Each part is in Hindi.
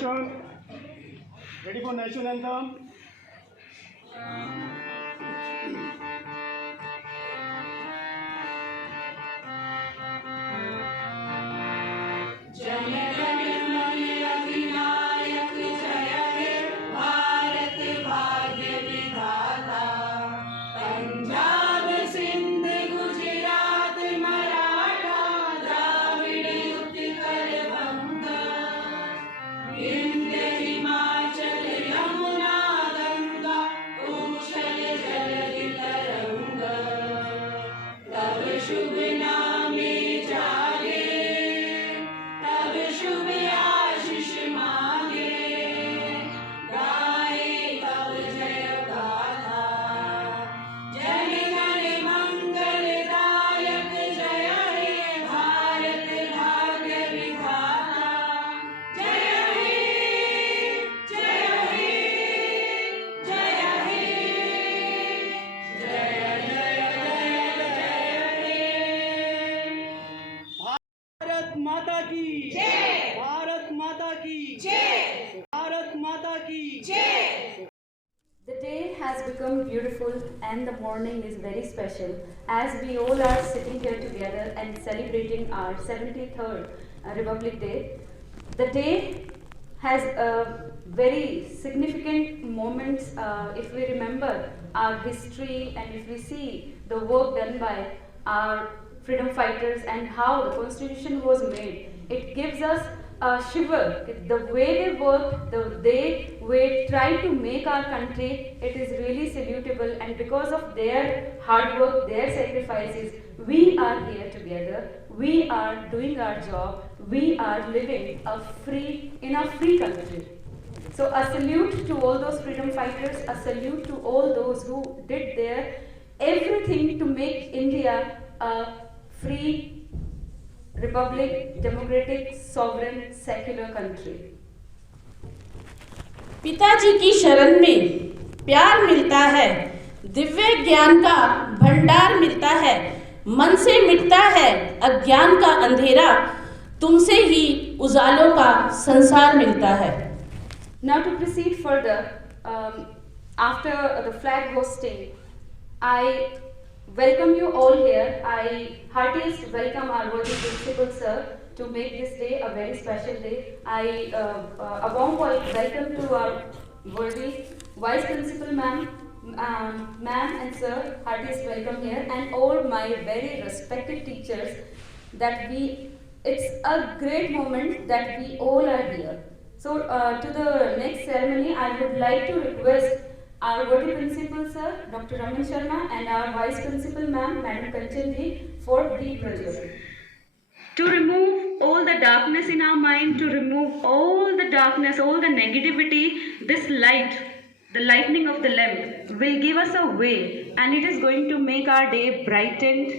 Attention. Ready for national anthem. Bharat माता की जय। भारत माता की जय। भारत माता की जय। The day has become beautiful and the morning is very special as we all are sitting here together and celebrating our 73rd Republic Day. The day has very significant moments if we remember our history and if we see the work done by our freedom fighters and how the constitution was made. It gives us a shiver. The way they work, the way try to make our country, it is really salutable, and because of their hard work, their sacrifices, we are here together, we are doing our job, we are living in a free country. So a salute to all those freedom fighters, a salute to all those who did their everything to make India a free, republic, democratic, sovereign, secular country. पिताजी की शरण में प्यार मिलता है, दिव्य ज्ञान का भंडार मिलता है, मन से मिटता है अज्ञान का अंधेरा, तुमसे ही उजालों का संसार मिलता है. Now to proceed further, after the flag hosting, I welcome you all here. I heartiest welcome our worthy principal sir to make this day a very special day. A warm welcome to our worthy vice principal ma'am, and sir, heartiest welcome here, and all my very respected teachers. It's a great moment that we all are here. So to the next ceremony, I would like to request our worthy principal sir, Dr. Raman Sharma, and our vice principal ma'am, Madam Kanchan ji, for the prayer. To remove all the darkness in our mind, to remove all the darkness, all the negativity, this light, the lightning of the lamp, will give us a way, and it is going to make our day brightened,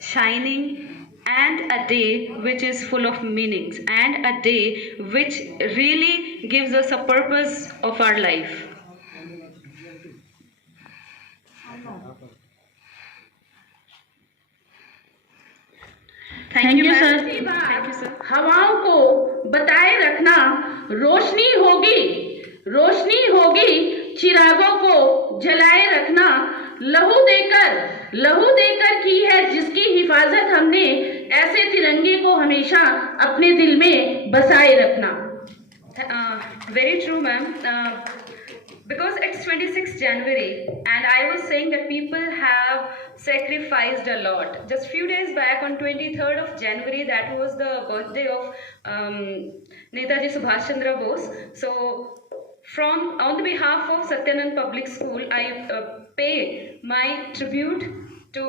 shining, and a day which is full of meanings, and a day which really gives us a purpose of our life. Thank you sir. हवाओं को बताए रखना, रोशनी होगी चिरागों को जलाए रखना, लहू देकर की है जिसकी हिफाजत हमने, ऐसे तिरंगे को हमेशा अपने दिल में बसाए रखना. Very true, ma'am. Because it's 26th January, and I was saying that people have sacrificed a lot. Just few days back, on 23rd of January, that was the birthday of Netaji Subhash Chandra Bose. So, on the behalf of Satyanand Public School, I pay my tribute to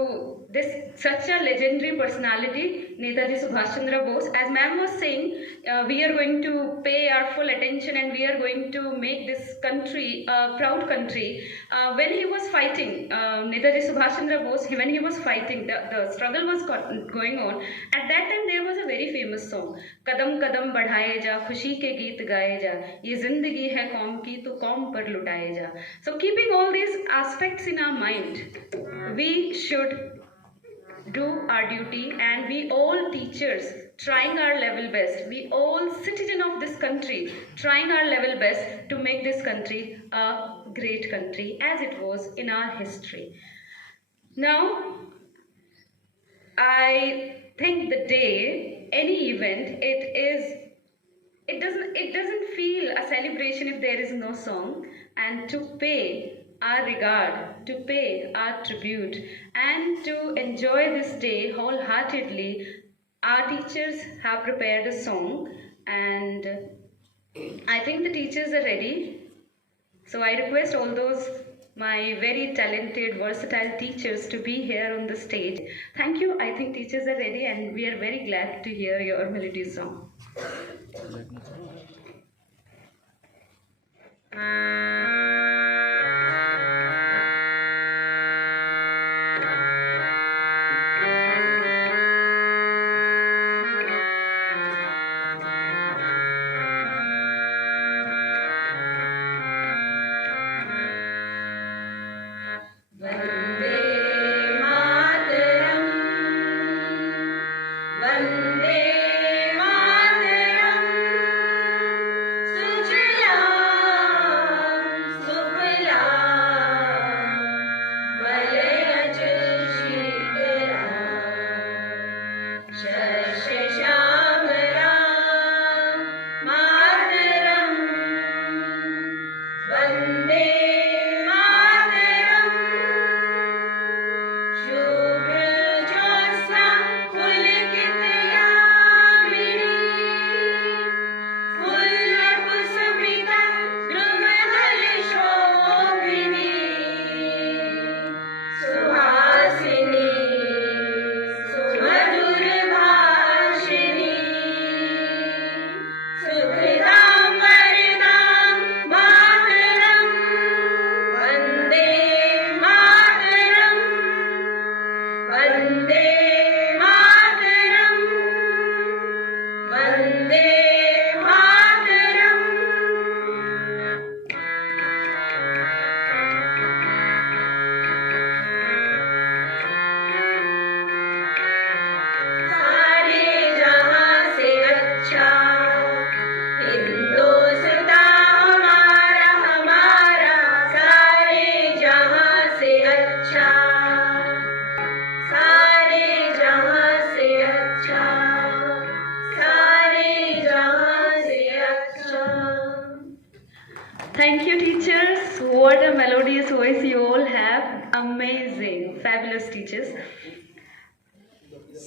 such a legendary personality, Netaji Subhash Chandra Bose. As ma'am was saying, we are going to pay our full attention, and we are going to make this country a proud country. When he was fighting, Netaji Subhash Chandra Bose, when he was fighting, the struggle was going on. At that time, there was a very famous song, Kadam Kadam Badhaye Ja, Khushi ke Geet Gaye Ja, Ye Zindagi Hai Kaum Ki, To Kaum Par Lutaye Ja. So keeping all these aspects in our mind, we should do our duty, and we all teachers trying our level best. We all citizens of this country trying our level best to make this country a great country as it was in our history. Now, I think the day, any event, it doesn't feel a celebration if there is no song, and to pay our regard, to pay our tribute, and to enjoy this day wholeheartedly, our teachers have prepared a song, and I think the teachers are ready. So I request all those my very talented, versatile teachers to be here on the stage. Thank you. I think teachers are ready, and we are very glad to hear your melody song. Thank you, teachers. What a melodious voice you all have. Amazing, fabulous teachers.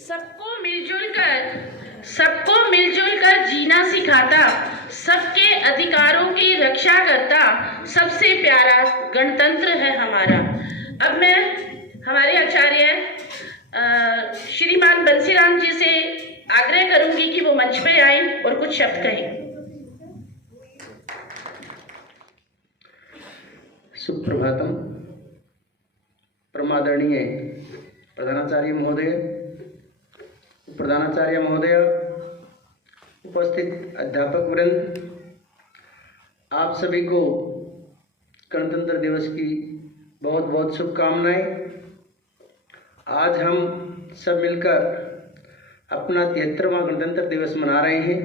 सबको मिलजुल कर जीना सिखाता, सबके अधिकारों की रक्षा करता, सबसे प्यारा गणतंत्र है हमारा। अब मैं हमारे आचार्य श्रीमान बंसीराम जी से आग्रह करूंगी कि वो मंच पे आएं और कुछ शब्द कहें। सुप्रभातम। परमादरणीय प्रधानाचार्य महोदय, उपस्थित अध्यापक वृंद, आप सभी को गणतंत्र दिवस की बहुत बहुत शुभकामनाएं। आज हम सब मिलकर अपना 73वां गणतंत्र दिवस मना रहे हैं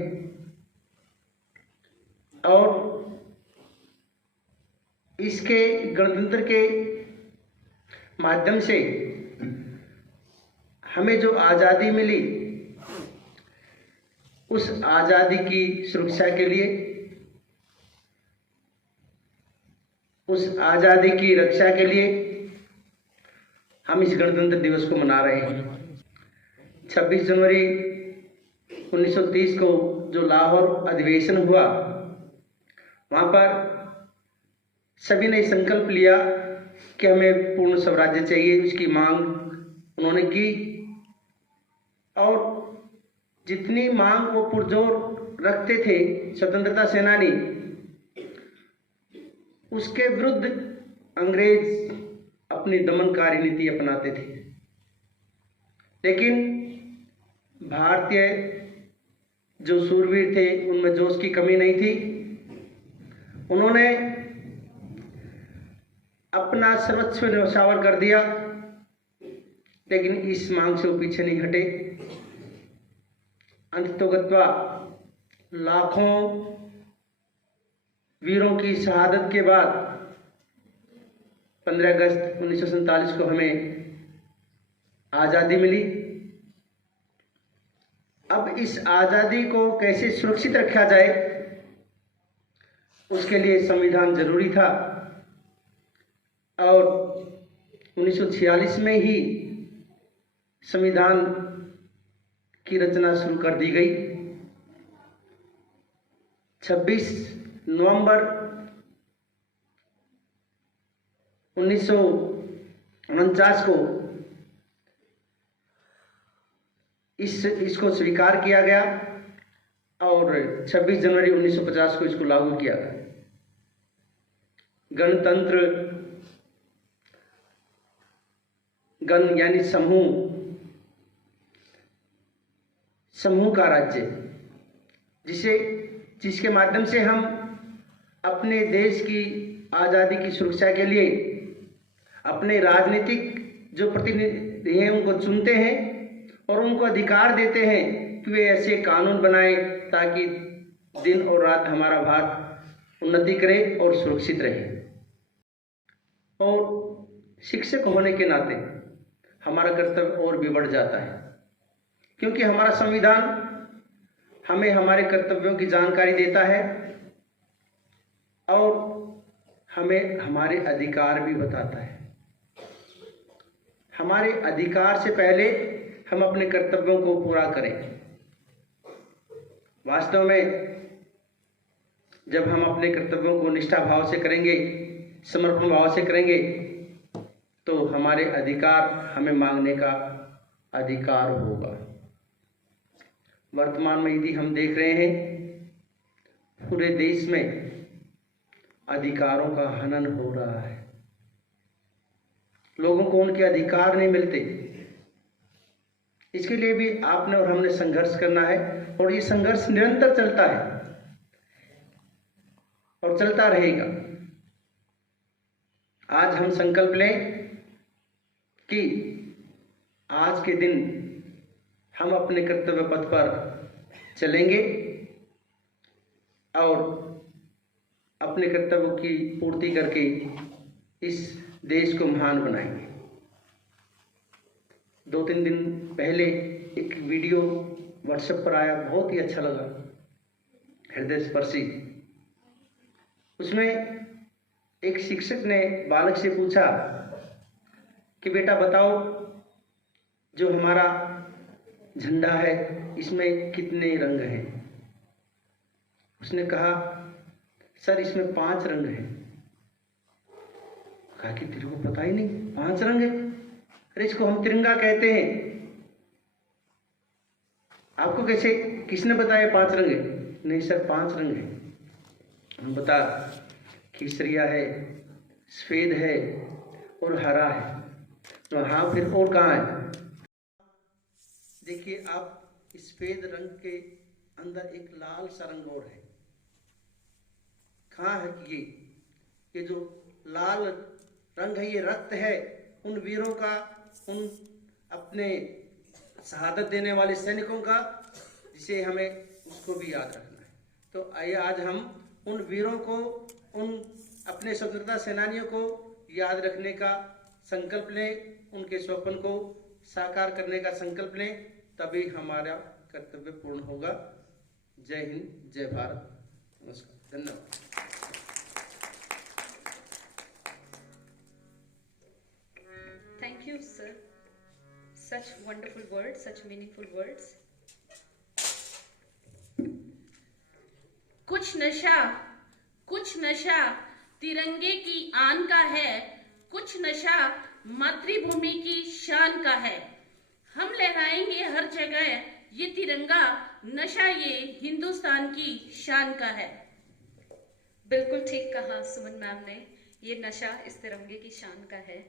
और इसके गणतंत्र के माध्यम से हमें जो आज़ादी मिली, उस आज़ादी की सुरक्षा के लिए, उस आज़ादी की रक्षा के लिए हम इस गणतंत्र दिवस को मना रहे हैं। 26 जनवरी 1930 को जो लाहौर अधिवेशन हुआ, वहाँ पर सभी ने संकल्प लिया कि हमें पूर्ण स्वराज्य चाहिए। उसकी मांग उन्होंने की और जितनी मांग वो पुरजोर रखते थे स्वतंत्रता सेनानी, उसके विरुद्ध अंग्रेज अपनी दमनकारी नीति अपनाते थे। लेकिन भारतीय जो शूरवीर थे, उनमें जोश की कमी नहीं थी। उन्होंने अपना सर्वस्व न्यौछावर कर दिया, लेकिन इस मांग से वो पीछे नहीं हटे। अंततोगत्वा लाखों वीरों की शहादत के बाद 15 अगस्त 1947 को हमें आज़ादी मिली। अब इस आज़ादी को कैसे सुरक्षित रखा जाए, उसके लिए संविधान जरूरी था और 1946 में ही संविधान की रचना शुरू कर दी गई। 26 नवंबर 1949 को इसको स्वीकार किया गया और 26 जनवरी 1950 को इसको लागू किया गया। गणतंत्र गण यानी समूह का राज्य, जिसके माध्यम से हम अपने देश की आज़ादी की सुरक्षा के लिए अपने राजनीतिक जो प्रतिनिधि हैं उनको चुनते हैं और उनको अधिकार देते हैं कि वे ऐसे कानून बनाएं ताकि दिन और रात हमारा भारत उन्नति करे और सुरक्षित रहे। और शिक्षक होने के नाते हमारा कर्तव्य और भी बढ़ जाता है, क्योंकि हमारा संविधान हमें हमारे कर्तव्यों की जानकारी देता है और हमें हमारे अधिकार भी बताता है। हमारे अधिकार से पहले हम अपने कर्तव्यों को पूरा करें। वास्तव में जब हम अपने कर्तव्यों को निष्ठा भाव से करेंगे, समर्पण भाव से करेंगे, तो हमारे अधिकार हमें मांगने का अधिकार होगा। वर्तमान में यदि हम देख रहे हैं पूरे देश में अधिकारों का हनन हो रहा है, लोगों को उनके अधिकार नहीं मिलते। इसके लिए भी आपने और हमने संघर्ष करना है और ये संघर्ष निरंतर चलता है और चलता रहेगा। आज हम संकल्प लें कि आज के दिन हम अपने कर्तव्य पथ पर चलेंगे और अपने कर्तव्यों की पूर्ति करके इस देश को महान बनाएंगे। 2-3 दिन पहले एक वीडियो व्हाट्सएप पर आया, बहुत ही अच्छा लगा, हृदय स्पर्शी। उसमें एक शिक्षक ने बालक से पूछा कि बेटा बताओ, जो हमारा झंडा है इसमें कितने रंग हैं? उसने कहा सर इसमें 5 रंग हैं। कहा कि तेरे को पता ही नहीं 5 रंग है? अरे इसको हम तिरंगा कहते हैं। आपको कैसे, किसने बताया 5 रंग है? नहीं सर 5 रंग है। हम बता, केसरिया है, सफेद है और हरा है। तो हाँ फिर और कहाँ है? देखिए आप, इस सफेद रंग के अंदर एक लाल सा रंग और है। कहाँ है कि ये जो लाल रंग है ये रक्त है उन वीरों का, उन अपने शहादत देने वाले सैनिकों का, जिसे हमें उसको भी याद रखना है। तो आइए आज हम उन वीरों को, उन अपने स्वतंत्रता सेनानियों को याद रखने का संकल्प लें, उनके स्वप्न को साकार करने का संकल्प लें, तभी हमारा कर्तव्य पूर्ण होगा। जय हिंद, जय भारत, नमस्कार, धन्यवाद। Thank you, sir. Such wonderful words, such meaningful words. कुछ नशा तिरंगे की आन का है, कुछ नशा मातृभूमि की शान का है। हम लहराएंगे हर जगह ये तिरंगा, नशा ये हिंदुस्तान की शान का है। बिल्कुल ठीक कहा सुमन मैम ने, ये नशा इस तिरंगे की शान का है।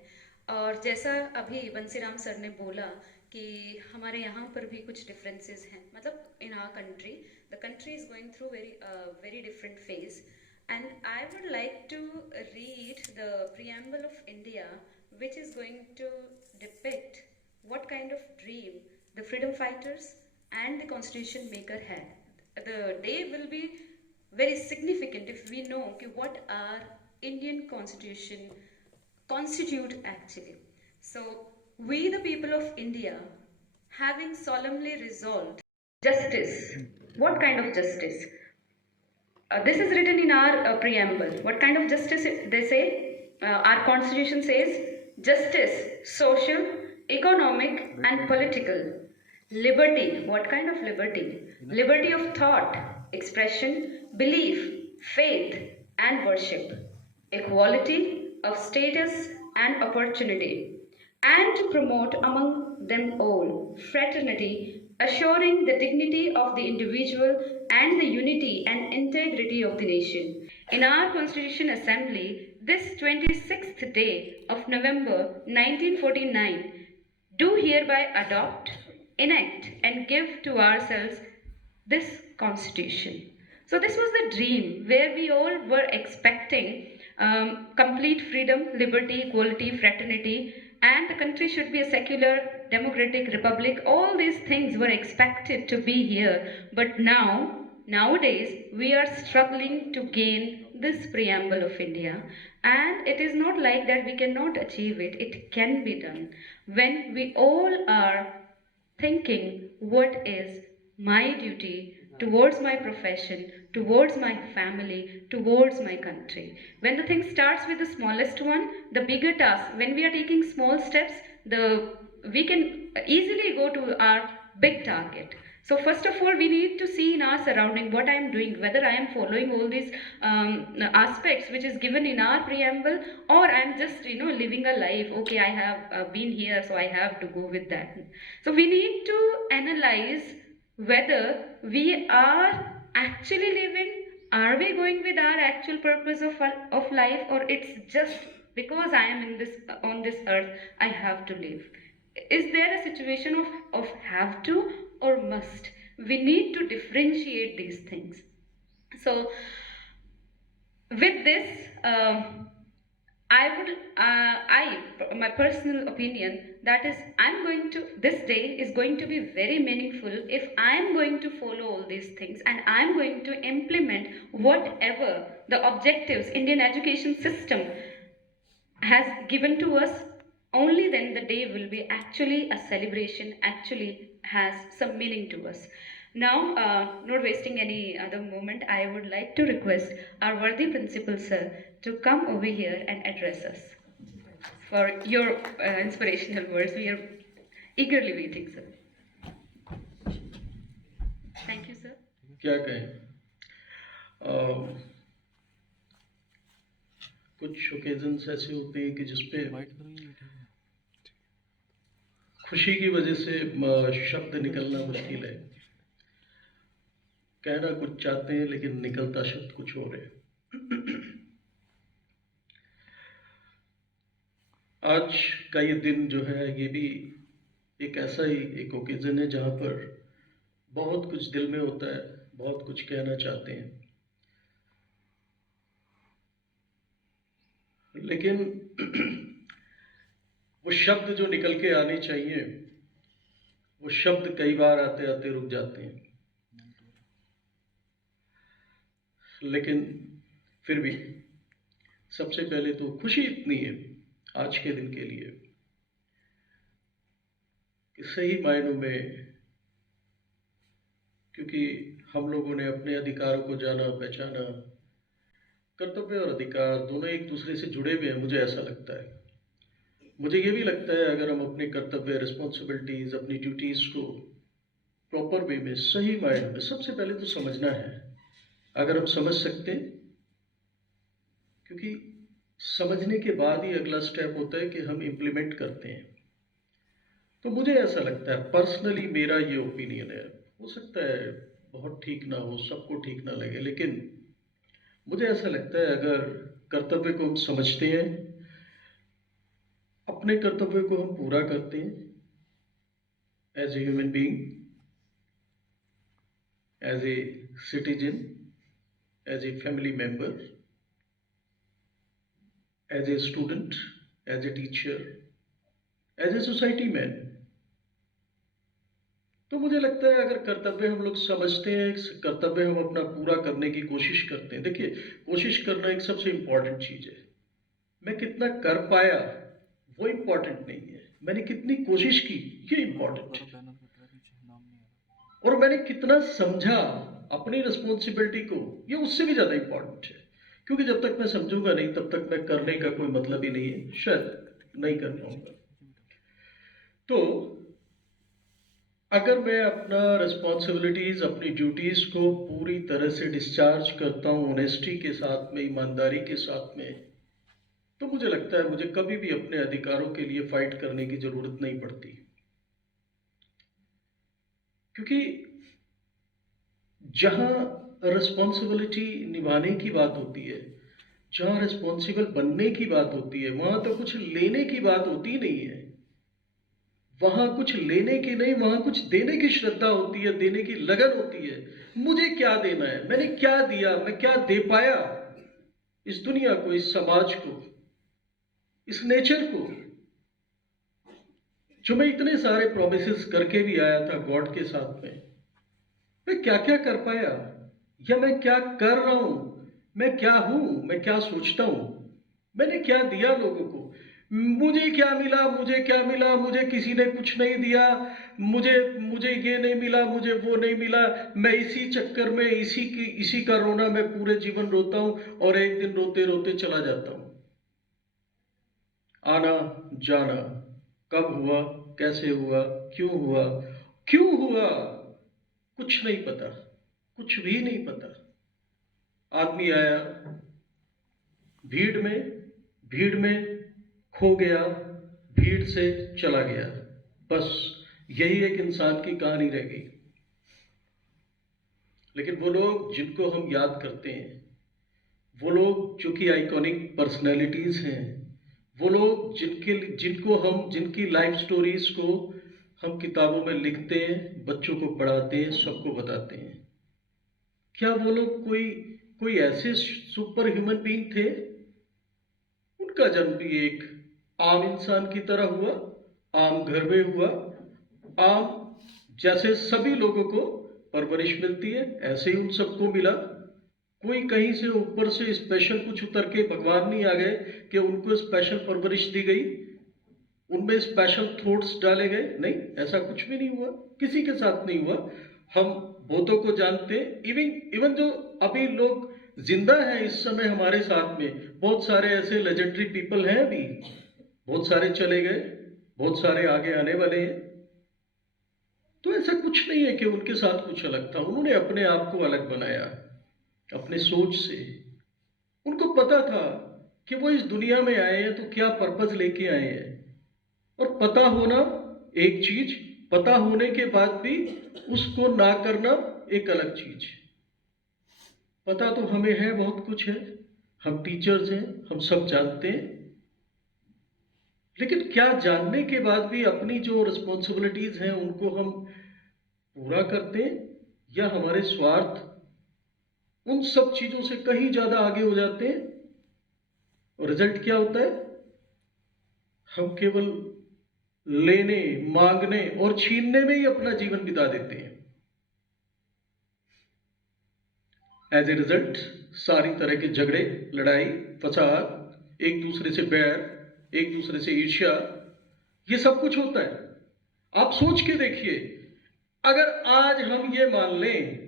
और जैसा अभी बंसीराम सर ने बोला कि हमारे यहाँ पर भी कुछ डिफरेंसेस हैं, मतलब in our country the country is going through very different phase, and I would like to read the preamble of India, which is going to depict what kind of dream the freedom fighters and the constitution maker had. The day will be very significant if we know कि what our Indian constitution constitute actually. So we the people of India, having solemnly resolved justice. What kind of justice? This is written in our preamble. What kind of justice they say? Our constitution says justice, social, economic, and political. Liberty. What kind of liberty? Liberty of thought, expression, belief, faith, and worship. Equality of status and opportunity. And to promote among them all fraternity, assuring the dignity of the individual and the unity and integrity of the nation. In our Constitution Assembly, this 26th day of November 1949, do hereby adopt, enact, and give to ourselves this Constitution. So this was the dream where we all were expecting complete freedom, liberty, equality, fraternity, and the country should be a secular, democratic republic. All these things were expected to be here, but nowadays, we are struggling to gain this preamble of India, and it is not like that we cannot achieve it. It can be done when we all are thinking what is my duty towards my profession, towards my family, towards my country. When the thing starts with the smallest one, the bigger task, when we are taking small steps, we can easily go to our big target. So first of all, we need to see in our surrounding what I am doing, whether I am following all these aspects which is given in our preamble, or I am just living a life. Okay, I have been here, so I have to go with that. So we need to analyze whether we are actually living, are we going with our actual purpose of life, or it's just because I am in this on this earth I have to live. Is there a situation of have to or must? We need to differentiate these things. So with this, my personal opinion, that is, this day is going to be very meaningful if I'm going to follow all these things and I'm going to implement whatever the objectives Indian education system has given to us. Only then the day will be actually a celebration, actually has some meaning to us. Now, not wasting any other moment, I would like to request our worthy principal sir to come over here and address us for your inspirational words. We are eagerly waiting, sir. Thank you, sir. क्या कहें, कुछ ओकेजन्स ऐसे होते हैं कि जिसपे खुशी की वजह से शब्द निकलना मुश्किल है। कहना कुछ चाहते हैं लेकिन निकलता शब्द कुछ और है। आज का ये दिन जो है, ये भी एक ऐसा ही एक ओकेजन है जहाँ पर बहुत कुछ दिल में होता है, बहुत कुछ कहना चाहते हैं, लेकिन वो शब्द जो निकल के आने चाहिए, वो शब्द कई बार आते आते रुक जाते हैं। लेकिन फिर भी सबसे पहले तो खुशी इतनी है आज के दिन के लिए कि सही मायनों में, क्योंकि हम लोगों ने अपने अधिकारों को जाना पहचाना। कर्तव्य और अधिकार दोनों एक दूसरे से जुड़े हुए हैं, मुझे ऐसा लगता है। मुझे ये भी लगता है अगर हम अपने कर्तव्य, रिस्पॉन्सिबिलिटीज़, अपनी ड्यूटीज़ को प्रॉपर वे में, सही मायने में, सबसे पहले तो समझना है। अगर हम समझ सकते हैं, क्योंकि समझने के बाद ही अगला स्टेप होता है कि हम इम्प्लीमेंट करते हैं। तो मुझे ऐसा लगता है, पर्सनली मेरा ये ओपिनियन है, हो सकता है बहुत ठीक ना हो, सबको ठीक ना लगे, लेकिन मुझे ऐसा लगता है अगर कर्तव्य को हम समझते हैं, अपने कर्तव्य को हम पूरा करते हैं as a human being, as a citizen, as a family member, as a student, as a teacher, as a society man, तो मुझे लगता है अगर कर्तव्य हम लोग समझते हैं, कर्तव्य हम अपना पूरा करने की कोशिश करते हैं। देखिए, कोशिश करना एक सबसे इम्पॉर्टेंट चीज़ है। मैं कितना कर पाया वो इम्पॉर्टेंट नहीं है, मैंने कितनी कोशिश की ये इम्पॉर्टेंट है, और मैंने कितना समझा अपनी रिस्पॉन्सिबिलिटी को, ये उससे भी ज़्यादा इम्पॉर्टेंट है। क्योंकि जब तक मैं समझूंगा नहीं तब तक मैं करने का कोई मतलब ही नहीं है, शायद नहीं कर पाऊंगा। तो अगर मैं अपना रिस्पॉन्सिबिलिटीज़, अपनी ड्यूटीज़ को पूरी तरह से डिस्चार्ज करता हूँ ऑनेस्टी के साथ में, ईमानदारी के साथ में, तो मुझे लगता है मुझे कभी भी अपने अधिकारों के लिए फाइट करने की ज़रूरत नहीं पड़ती। क्योंकि जहाँ रिस्पॉन्सिबिलिटी निभाने की बात होती है, जहाँ रिस्पॉन्सिबल बनने की बात होती है, वहाँ तो कुछ लेने की बात होती नहीं है। वहाँ कुछ लेने की नहीं, वहाँ कुछ देने की श्रद्धा होती है, देने की लगन होती है। मुझे क्या देना है, मैंने क्या दिया, मैं क्या दे पाया इस दुनिया को, इस समाज को, इस नेचर को, जो मैं इतने सारे प्रोमिसेस करके भी आया था गॉड के साथ में। मैं क्या क्या कर पाया, या मैं क्या कर रहा हूं, मैं क्या हूं, मैं क्या सोचता हूं, मैंने क्या दिया लोगों को, मुझे क्या मिला, मुझे क्या मिला, मुझे किसी ने कुछ नहीं दिया, मुझे ये नहीं मिला, मुझे वो नहीं मिला। मैं इसी चक्कर में, इसी का रोना मैं पूरे जीवन रोता हूं, और एक दिन रोते रोते चला जाता हूं। आना जाना कब हुआ, कैसे हुआ, क्यों हुआ, कुछ नहीं पता, कुछ भी नहीं पता। आदमी आया, भीड़ में खो गया, भीड़ से चला गया, बस यही एक इंसान की कहानी रह गई। लेकिन वो लोग जिनको हम याद करते हैं, वो लोग जो कि आइकॉनिक पर्सनैलिटीज हैं, वो लोग जिनकी लाइफ स्टोरीज को हम किताबों में लिखते हैं, बच्चों को पढ़ाते हैं, सबको बताते हैं, क्या वो लोग कोई ऐसे सुपर ह्यूमन बीइंग थे? उनका जन्म भी एक आम इंसान की तरह हुआ, आम घर में हुआ, आम जैसे सभी लोगों को परवरिश मिलती है ऐसे ही उन सबको मिला। कोई कहीं से ऊपर से स्पेशल कुछ उतर के भगवान नहीं आ गए कि उनको स्पेशल परवरिश दी गई, उनमें स्पेशल थॉट्स डाले गए, नहीं, ऐसा कुछ भी नहीं हुआ, किसी के साथ नहीं हुआ। हम बहुतों को जानते हैं, इवन जो अभी लोग जिंदा हैं इस समय हमारे साथ में, बहुत सारे ऐसे लेजेंडरी पीपल हैं अभी, बहुत सारे चले गए, बहुत सारे आगे आने वाले हैं। तो ऐसा कुछ नहीं है कि उनके साथ कुछ अलग था, उन्होंने अपने आप को अलग बनाया अपने सोच से। उनको पता था कि वो इस दुनिया में आए हैं तो क्या पर्पस लेके आए हैं, और पता होना एक चीज, पता होने के बाद भी उसको ना करना एक अलग चीज। पता तो हमें है, बहुत कुछ है, हम टीचर्स हैं, हम सब जानते हैं, लेकिन क्या जानने के बाद भी अपनी जो रिस्पॉन्सिबिलिटीज हैं उनको हम पूरा करते हैं, या हमारे स्वार्थ उन सब चीजों से कहीं ज्यादा आगे हो जाते हैं? और रिजल्ट क्या होता है? हम केवल लेने, मांगने और छीनने में ही अपना जीवन बिता देते हैं। एज ए रिजल्ट सारी तरह के झगड़े, लड़ाई, फसाद, एक दूसरे से बैर, एक दूसरे से ईर्ष्या, ये सब कुछ होता है। आप सोच के देखिए, अगर आज हम ये मान लें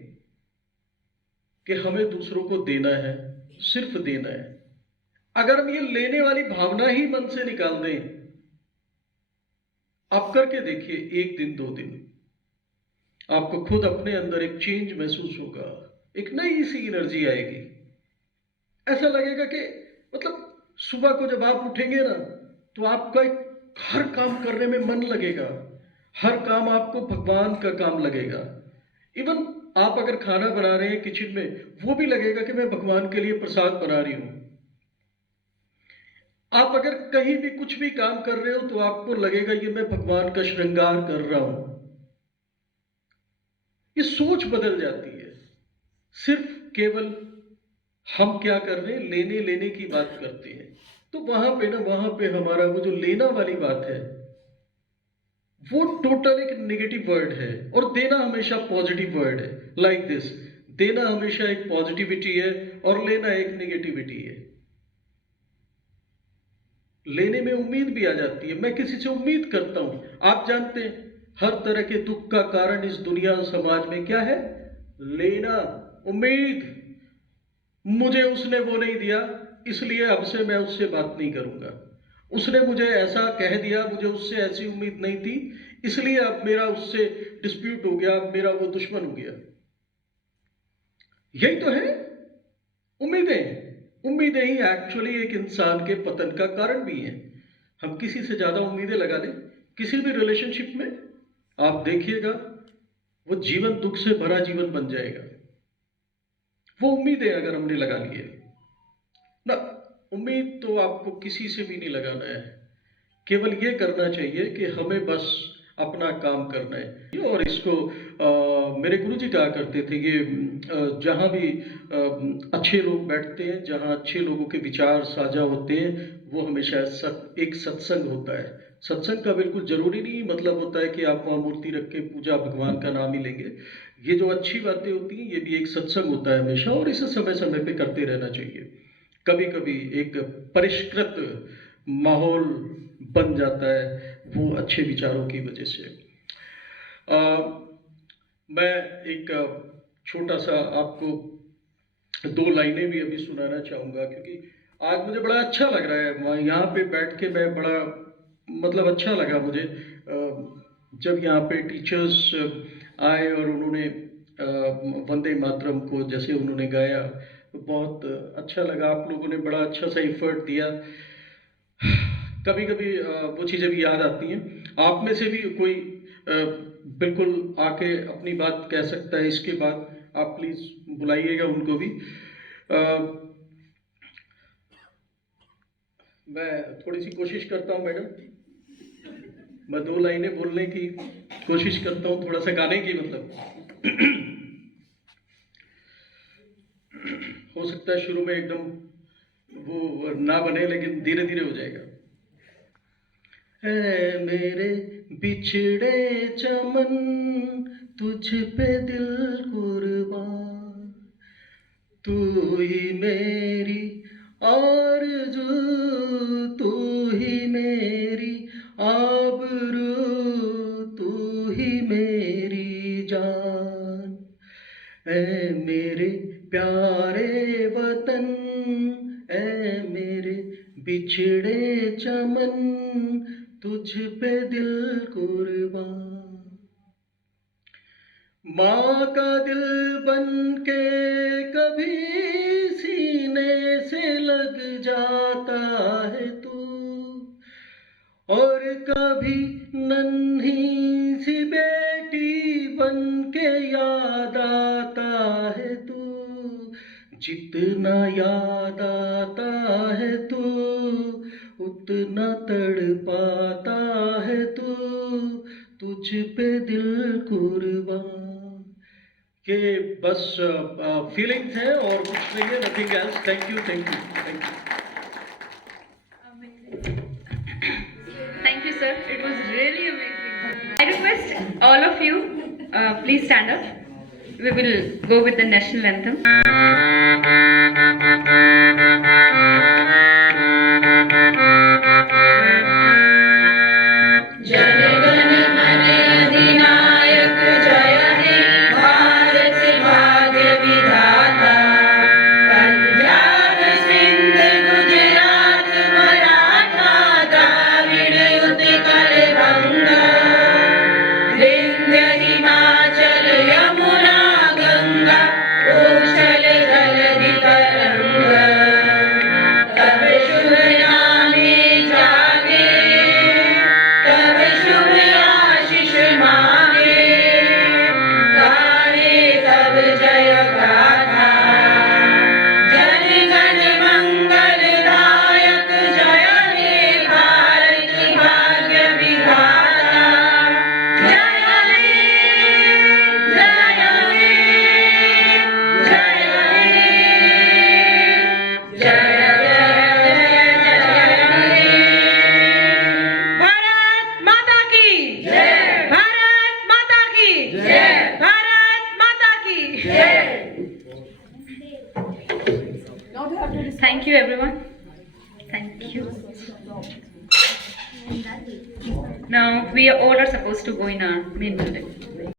कि हमें दूसरों को देना है, सिर्फ देना है, अगर हम ये लेने वाली भावना ही मन से निकाल दें, आप करके देखिए, एक दिन, 2 दिन, आपको खुद अपने अंदर एक चेंज महसूस होगा, एक नई सी एनर्जी आएगी। ऐसा लगेगा कि मतलब सुबह को जब आप उठेंगे ना, तो आपका एक हर काम करने में मन लगेगा, हर काम आपको भगवान का काम लगेगा। इवन आप अगर खाना बना रहे हैं किचन में, वो भी लगेगा कि मैं भगवान के लिए प्रसाद बना रही हूं। आप अगर कहीं भी कुछ भी काम कर रहे हो तो आपको लगेगा ये मैं भगवान का श्रृंगार कर रहा हूं। ये सोच बदल जाती है। सिर्फ केवल हम क्या कर रहे हैं, लेने की बात करते हैं, तो वहां पे हमारा वो जो लेना वाली बात है वो टोटल एक नेगेटिव वर्ड है, और देना हमेशा पॉजिटिव वर्ड है। लाइक दिस, देना हमेशा एक पॉजिटिविटी है और लेना एक नेगेटिविटी है। लेने में उम्मीद भी आ जाती है, मैं किसी से उम्मीद करता हूं। आप जानते हैं हर तरह के दुख का कारण इस दुनिया और समाज में क्या है? लेना, उम्मीद। मुझे उसने वो नहीं दिया, इसलिए अब से मैं उससे बात नहीं करूंगा। उसने मुझे ऐसा कह दिया, मुझे उससे ऐसी उम्मीद नहीं थी, इसलिए अब मेरा उससे डिस्प्यूट हो गया, अब मेरा वो दुश्मन हो गया। यही तो है उम्मीदें। उम्मीदें ही एक्चुअली एक इंसान के पतन का कारण भी हैं। हम किसी से ज्यादा उम्मीदें लगा लें किसी भी रिलेशनशिप में, आप देखिएगा वो जीवन दुख से भरा जीवन बन जाएगा। वो उम्मीदें अगर हमने लगा ली है ना, उम्मीद तो आपको किसी से भी नहीं लगाना है, केवल ये करना चाहिए कि हमें बस अपना काम करना है। और इसको मेरे गुरुजी कहा करते थे कि जहाँ भी अच्छे लोग बैठते हैं, जहाँ अच्छे लोगों के विचार साझा होते हैं, वो हमेशा एक सत्संग होता है। सत्संग का बिल्कुल जरूरी नहीं मतलब होता है कि आप वहाँ मूर्ति रख के पूजा भगवान का नाम ही लेंगे। ये जो अच्छी बातें होती हैं ये भी एक सत्संग होता है हमेशा, और इसे समय समय पे करते रहना चाहिए। कभी कभी एक परिष्कृत माहौल बन जाता है वो अच्छे विचारों की वजह से। मैं एक छोटा सा आपको 2 लाइनें भी अभी सुनाना चाहूँगा, क्योंकि आज मुझे बड़ा अच्छा लग रहा है वहाँ यहाँ पे बैठ के। मैं बड़ा मतलब अच्छा लगा मुझे जब यहाँ पे टीचर्स आए और उन्होंने वंदे मातरम को जैसे उन्होंने गाया, तो बहुत अच्छा लगा। आप लोगों ने बड़ा अच्छा सा एफर्ट दिया। कभी कभी वो चीज़ें भी याद आती हैं। आप में से भी कोई बिल्कुल आके अपनी बात कह सकता है इसके बाद, आप प्लीज़ बुलाइएगा उनको भी। मैं थोड़ी सी कोशिश करता हूँ मैडम, मैं 2 लाइनें बोलने की कोशिश करता हूँ, थोड़ा सा गाने की मतलब। हो सकता है शुरू में एकदम वो ना बने, लेकिन धीरे धीरे हो जाएगा। है मेरे बिछड़े चमन तुझ पे दिल कुर्बान, तू ही मेरी आरज़ू, तू ही मेरी आबरू, तू ही मेरी जान। ऐ मेरे प्यारे वतन, ऐ मेरे बिछड़े चमन तुझ पे दिल कुर्बान। माँ का दिल बन के कभी सीने से लग जाता है तू, और कभी नन्ही सी बेटी बन के याद आता है तू। जितना याद आता है तू उतना तड़पाता है तू, तुझ पे दिल कुर्बान। ये बस फीलिंग्स हैं और कुछ नहीं है, nothing else. Thank you, thank you, thank you. Thank you, sir. It was really amazing. I request all of you, please stand up. We will go with the national anthem. Himachal Yamuna Ganga कौशल जलधि Thank you, everyone. Thank you. Now we all are supposed to go in our main building.